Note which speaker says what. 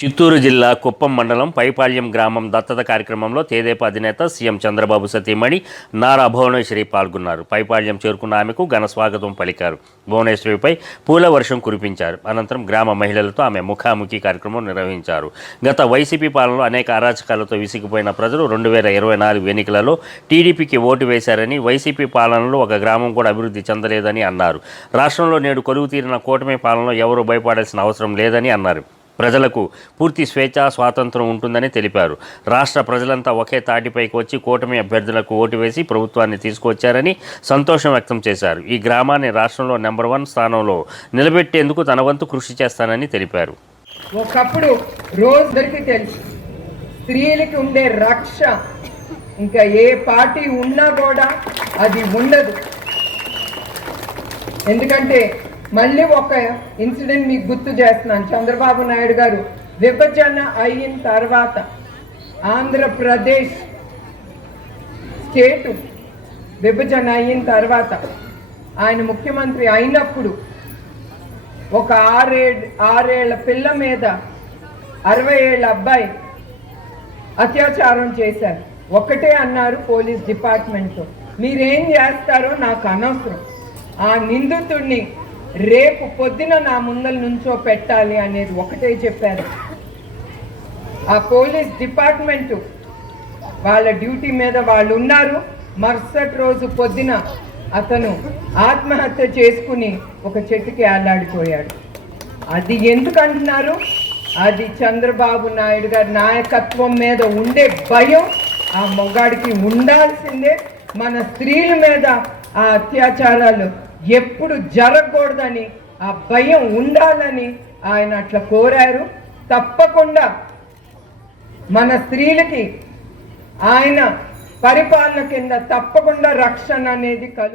Speaker 1: చిత్తూరు జిల్లా కుప్పం మండలం పైపాళ్యం గ్రామం దత్తత కార్యక్రమంలో తేదేపా అధినేత సీఎం చంద్రబాబు సతీమణి నారా భువనేశ్వరి పాల్గొన్నారు. పైపాళ్యం చేరుకున్న ఆమెకు ఘన స్వాగతం పలికారు. భువనేశ్వరిపై పూల వర్షం కురిపించారు. అనంతరం గ్రామ మహిళలతో ఆమె ముఖాముఖి కార్యక్రమం నిర్వహించారు. గత వైసీపీ పాలనలో అనేక అరాచకాలతో విసిగిపోయిన ప్రజలు రెండు వేల ఇరవై నాలుగు ఎన్నికలలో టీడీపీకి ఓటు వేశారని వైసీపీ పాలనలో ఒక గ్రామం కూడా అభివృద్ధి చెందలేదని అన్నారు. రాష్ట్రంలో నేడు కొలువు తీరిన కూటమి పాలనలో ఎవరూ భయపడాల్సిన అవసరం లేదని అన్నారు. ప్రజలకు పూర్తి స్వేచ్ఛ స్వాతంత్రం ఉంటుందని తెలిపారు. రాష్ట్ర ప్రజలంతా ఒకే తాటిపైకి వచ్చి కూటమి అభ్యర్థులకు ఓటు వేసి ప్రభుత్వాన్ని తీసుకొచ్చారని సంతోషం వ్యక్తం చేశారు. ఈ గ్రామాన్ని రాష్ట్రంలో నెంబర్ వన్ స్థానంలో నిలబెట్టేందుకు తన వంతు కృషి చేస్తానని తెలిపారు.
Speaker 2: ఒకప్పుడు రోజుకి తెలుసు స్త్రీలకి ఉండే రక్ష. ఇంకా ఏ పార్టీ ఉన్నా కూడా అది ఉండదు. ఎందుకంటే మళ్ళీ ఒక ఇన్సిడెంట్ మీకు గుర్తు చేస్తున్నాను. చంద్రబాబు నాయుడు గారు విభజన అయిన తర్వాత ఆంధ్రప్రదేశ్ స్టేటు విభజన అయిన తర్వాత ఆయన ముఖ్యమంత్రి అయినప్పుడు ఒక ఆరే ఆరేళ్ళ పిల్ల మీద అరవై ఏళ్ళ అబ్బాయి అత్యాచారం చేశారు. ఒకటే అన్నారు పోలీస్ డిపార్ట్మెంట్తో. మీరేం చేస్తారో నాకు అనవసరం. ఆ నిందితుడిని రేపు పొద్దున నా ముందల నుంచో పెట్టాలి అనేది ఒకటే చెప్పారు. ఆ పోలీస్ డిపార్ట్మెంట్ వాళ్ళ డ్యూటీ మీద వాళ్ళు ఉన్నారు. మరుసటి రోజు పొద్దున అతను ఆత్మహత్య చేసుకుని ఒక చెట్టుకి ఆలాడిపోయాడు అది ఎందుకు అంటున్నారు అది చంద్రబాబు నాయుడు గారి నాయకత్వం మీద ఉండే భయం ఆ మొగాడికి ఉండాల్సిందే. మన స్త్రీల మీద ఆ అత్యాచారాలు ఎప్పుడు జరగకూడదని ఆ భయం ఉండాలని ఆయన అట్లా కోరారు. తప్పకుండా మన స్త్రీలకి ఆయన పరిపాలన కింద తప్పకుండా రక్షణ అనేది కలుగు